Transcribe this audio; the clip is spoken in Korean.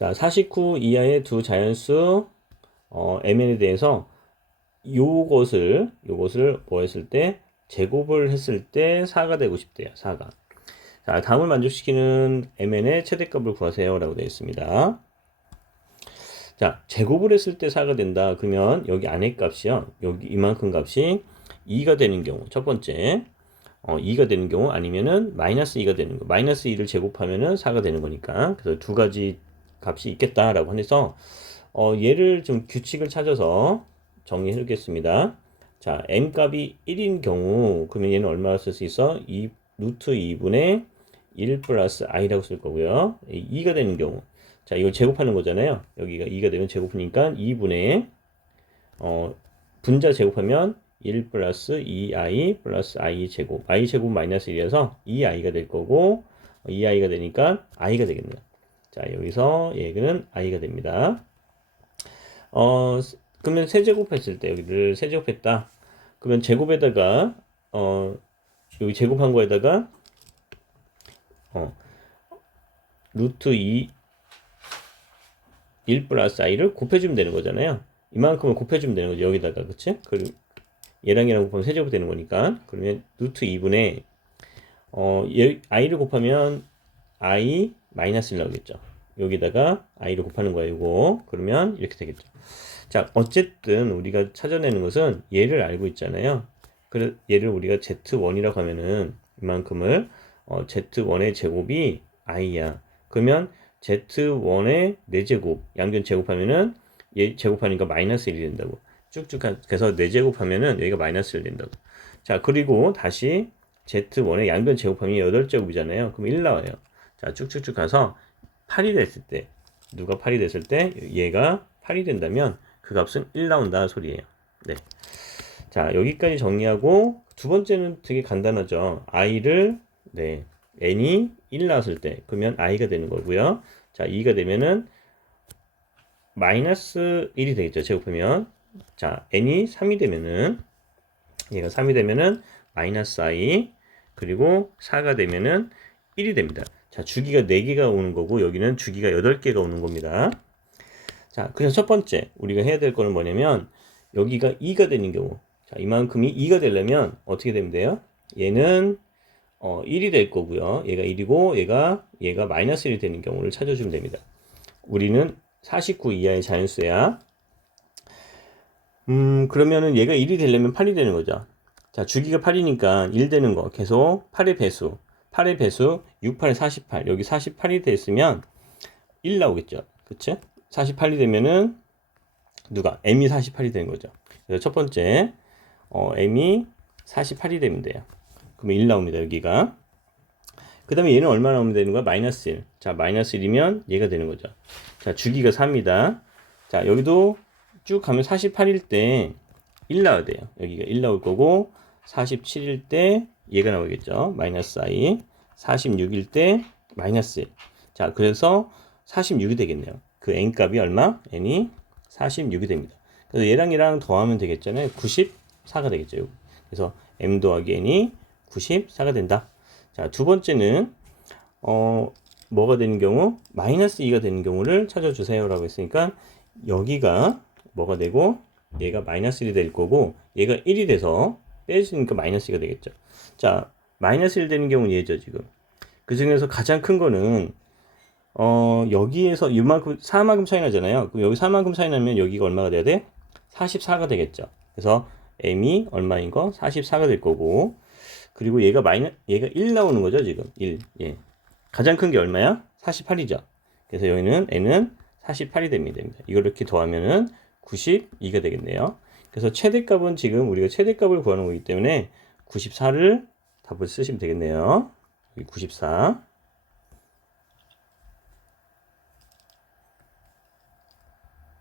자, 49 이하의 두 자연수 어, mn에 대해서 요것을 요것을 뭐 했을 때 제곱을 했을 때 4가 되고 싶대요. 4가. 자, 다음을 만족시키는 mn의 최대값을 구하세요라고 되어 있습니다. 자, 제곱을 했을 때 4가 된다. 그러면 여기 안에 값이요. 여기 이만큼 값이 2가 되는 경우. 첫 번째. 어, 2가 되는 경우 아니면은 마이너스 2가 되는 거. 마이너스 2를 제곱하면은 4가 되는 거니까. 그래서 두 가지 값이 있겠다라고 해서 어, 얘를 좀 규칙을 찾아서 정리해 주겠습니다. 자, m 값이 1인 경우 그러면 얘는 얼마나 쓸 수 있어? 2 루트 2분의 1 플러스 i라고 쓸 거고요. 2가 되는 경우. 자, 이걸 제곱하는 거잖아요. 여기가 2가 되면 제곱이니까 2분의 어, 분자 제곱하면 1 플러스 2i 플러스 i 제곱. i 제곱 마이너스 1이어서 2i가 될 거고 2i가 되니까 i가 되겠네요. 자, 여기서 얘는 i가 됩니다. 어, 그러면 세제곱했을 때 여기를 세제곱했다. 그러면 제곱에다가 어, 여기 제곱한 거에다가 어, 루트 2 1 플러스 i를 곱해주면 되는 거잖아요. 이만큼을 곱해주면 되는 거죠. 여기다가 그치? 그리고 얘랑 얘랑 곱하면 세제곱 되는 거니까 그러면 루트 2분의 어, 얘, i를 곱하면 i 마이너스 1 나오겠죠. 여기다가 i를 곱하는 거야 이거 그러면 이렇게 되겠죠. 자 어쨌든 우리가 찾아내는 것은 얘를 알고 있잖아요. 그래 얘를 우리가 z1이라고 하면은 이만큼을 어, z1의 제곱이 i야. 그러면 z1의 4제곱 양변 제곱하면은 얘 제곱하니까 마이너스 1이 된다고. 쭉쭉 해서 4제곱하면은 여기가 마이너스 1 된다고. 자 그리고 다시 z1의 양변 제곱하면 8제곱이잖아요. 그럼 1 나와요. 자 쭉쭉쭉 가서 8이 됐을 때 누가 8이 됐을 때 얘가 8이 된다면 그 값은 1 나온다 소리예요. 네. 자 여기까지 정리하고 두 번째는 되게 간단하죠. i를 네 n이 1 나왔을 때 그러면 i가 되는 거고요. 자 2가 되면은 마이너스 1이 되겠죠. 제곱하면 자 n이 3이 되면은 얘가 3이 되면은 마이너스 i 그리고 4가 되면은 1이 됩니다. 자, 주기가 4개가 오는 거고 여기는 주기가 8개가 오는 겁니다. 자, 그래서 첫 번째 우리가 해야 될 거는 뭐냐면 여기가 2가 되는 경우 자, 이만큼이 2가 되려면 어떻게 되면 돼요? 얘는 어, 1이 될 거고요. 얘가 1이고 얘가 얘가 마이너스 1이 되는 경우를 찾아주면 됩니다. 우리는 49 이하의 자연수야. 음, 그러면은 얘가 1이 되려면 8이 되는 거죠. 자, 주기가 8이니까 1 되는 거 계속 8의 배수. 8의 배수 6, 8, 48. 여기 48이 됐으면 1 나오겠죠. 그치? 48이 되면은 누가? m이 48이 되는 거죠. 첫 번째 어, m이 48이 되면 돼요. 그러면 1 나옵니다. 여기가. 그 다음에 얘는 얼마 나오면 되는 거야? 마이너스 1. 자, 마이너스 1이면 얘가 되는 거죠. 자, 주기가 4입니다. 자, 여기도 쭉 가면 48일 때 1 나와야 돼요. 여기가 1 나올 거고 47일 때 얘가 나오겠죠. 마이너스 i. 46일 때 마이너스 1. 자, 그래서 46이 되겠네요. 그 n 값이 얼마? n이 46이 됩니다. 그래서 얘랑 얘랑 더하면 되겠잖아요. 94가 되겠죠. 그래서 m 더하기 n이 94가 된다. 자, 두 번째는 어 뭐가 되는 경우? 마이너스 2가 되는 경우를 찾아주세요라고 했으니까 여기가 뭐가 되고 얘가 마이너스 1이 될 거고 얘가 1이 돼서 빼주니까 마이너스 2가 되겠죠. 자, 마이너스 1 되는 경우는 얘죠, 지금. 그 중에서 가장 큰 거는, 어, 여기에서 이만큼, 4만큼 차이 나잖아요. 그럼 여기 4만큼 차이 나면 여기가 얼마가 돼야 돼? 44가 되겠죠. 그래서 m이 얼마인 거? 44가 될 거고. 그리고 얘가 마이너, 얘가 1 나오는 거죠, 지금. 1. 예. 가장 큰 게 얼마야? 48이죠. 그래서 여기는 n은 48이 됩니다. 이걸 이렇게 더하면은 92가 되겠네요. 그래서 최대값은 지금 우리가 최대값을 구하는 거기 때문에 94를 답을 쓰시면 되겠네요. 94.